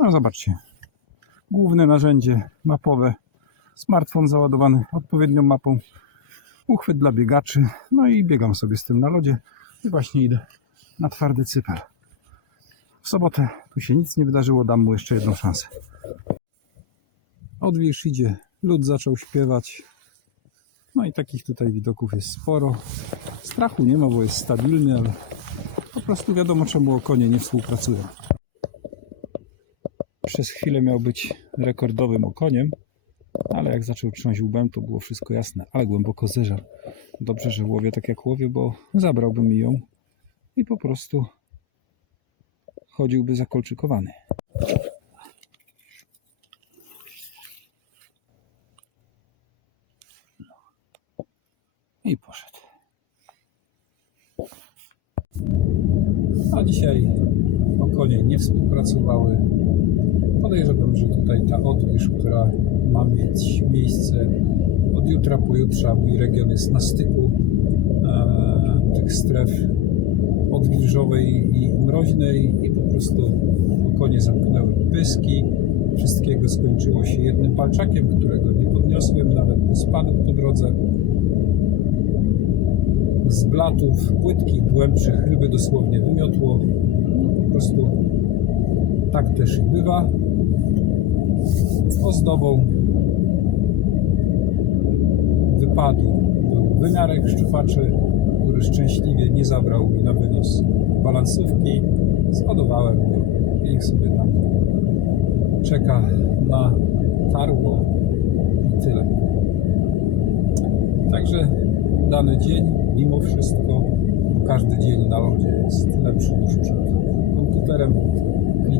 No zobaczcie. Główne narzędzie mapowe. Smartfon załadowany odpowiednią mapą. Uchwyt dla biegaczy. No i biegam sobie z tym na lodzie. I właśnie idę na twardy cypel. W sobotę tu się nic nie wydarzyło. Dam mu jeszcze jedną szansę. Odwilż idzie. Lud zaczął śpiewać. No i takich tutaj widoków jest sporo. Strachu nie ma, bo jest stabilny, ale po prostu wiadomo czemu okonie nie współpracują. Przez chwilę miał być rekordowym okoniem, ale jak zaczął trząść łbem, to było wszystko jasne, ale głęboko zeżar. Dobrze, że łowię tak jak łowię, bo zabrałby mi ją i po prostu chodziłby zakolczykowany. I poszedł. A dzisiaj okonie nie współpracowały. Podejrzewam, że tutaj ta odwilż, która ma mieć miejsce od jutra, pojutrze, mój region jest na styku e, tych stref odwilżowej i mroźnej i po prostu okonie zamknęły pyski. Wszystkiego skończyło się jednym palczakiem, którego nie podniosłem, nawet bo spadł po drodze z blatów płytkich, głębszych ryby dosłownie wymiotło. No, po prostu tak też i bywa. Ozdobą wypadu był wymiarek szczupaczy, który szczęśliwie nie zabrał mi na wynos balansówki. Zhodowałem go i niech sobie tam czeka na tarło i tyle. Także dany dzień, mimo wszystko, każdy dzień na lodzie jest lepszy niż przed komputerem,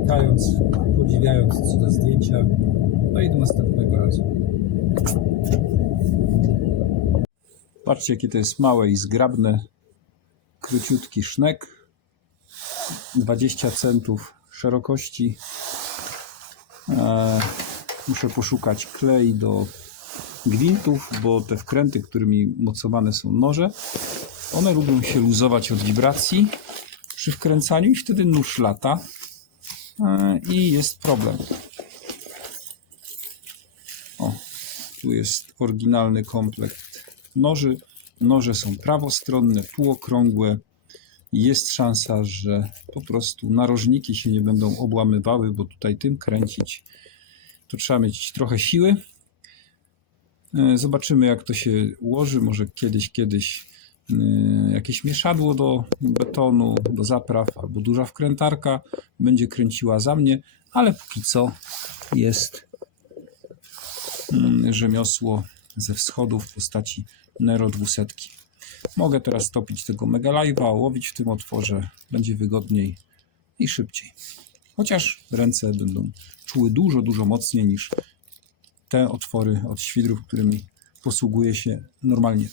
klikając, podziwiając cudze zdjęcia. No i do następnego razu. Patrzcie, jakie to jest małe i zgrabne, króciutki sznek. 20 centów szerokości. E, muszę poszukać klei do gwintów, bo te wkręty, którymi mocowane są noże, one lubią się luzować od wibracji przy wkręcaniu i wtedy nóż lata i jest problem. O, tu jest oryginalny komplekt noży. Noże są prawostronne, półokrągłe. Jest szansa, że po prostu narożniki się nie będą obłamywały, bo tutaj tym kręcić to trzeba mieć trochę siły. E, Zobaczymy, jak to się ułoży. Może kiedyś, kiedyś e, jakieś mieszadło do betonu, do zapraw, albo duża wkrętarka będzie kręciła za mnie, ale póki co jest mm, rzemiosło ze wschodu w postaci Nero 200. Mogę teraz topić tego Mega Live'a, łowić w tym otworze, będzie wygodniej i szybciej. Chociaż ręce będą czuły dużo, dużo mocniej niż te otwory od świdrów, którymi posługuję się normalnie.